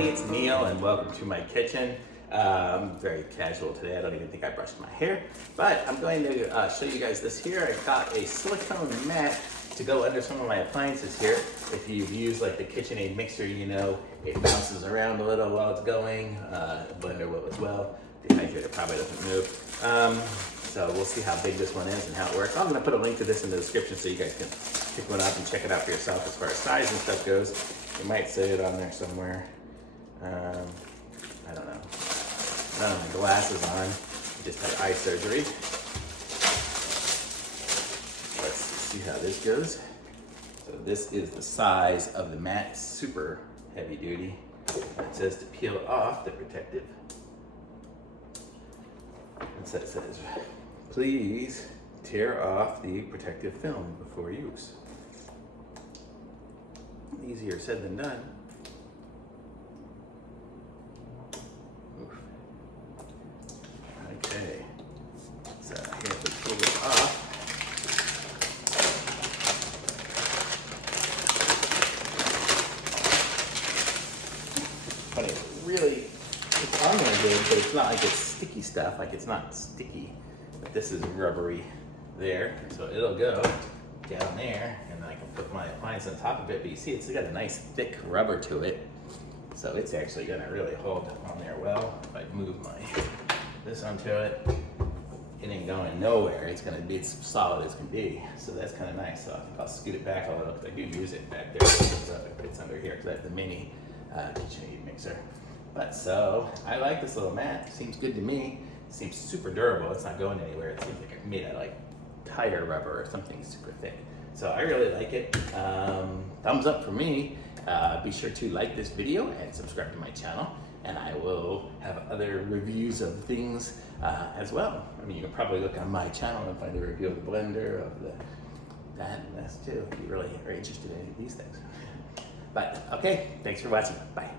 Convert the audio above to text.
everybody, it's Neil and welcome to my kitchen. I'm very casual today. I don't even think I brushed my hair, but I'm going to show you guys this here. I got a silicone mat to go under some of my appliances here. If you've used like the Kitchenaid mixer, you know it bounces around a little while it's going. Blender will as well. Dehydrator probably doesn't move. So we'll see how big this one is and how it works. I'm going to put a link to this in the description so you guys can pick one up and check it out for yourself as far as size and stuff goes. You might say it on there somewhere. I don't know. None of my glasses on. I just had eye surgery. Let's see how this goes. So this is the size of the mat, super heavy duty. It says to peel off the protective. And so it says, please tear off the protective film before use. Easier said than done. Oof. Okay, so here we pull it off. But it's really, it's on there good, but it's not like it's sticky stuff, like it's not sticky. But this is rubbery there, so it'll go down there, and I can put my appliance on top of it, but you see it's got a nice thick rubber to it, so it's actually gonna really hold on there well. If I move this onto it, it ain't going nowhere. It's gonna be as solid as can be, so that's kind of nice. So I think I'll scoot it back a little, because I do use it back there. It's under here, because I have the mini Kitchenaid mixer. But so, I like this little mat. It seems good to me. It seems super durable. It's not going anywhere. It seems like it's made out of like tire rubber or something super thick. So I really like it. Thumbs up for me. Be sure to like this video and subscribe to my channel. And I will have other reviews of things as well. I mean, you can probably look on my channel and find a review of the blender, of that and this too, if you really are interested in any of these things. But okay, thanks for watching. Bye.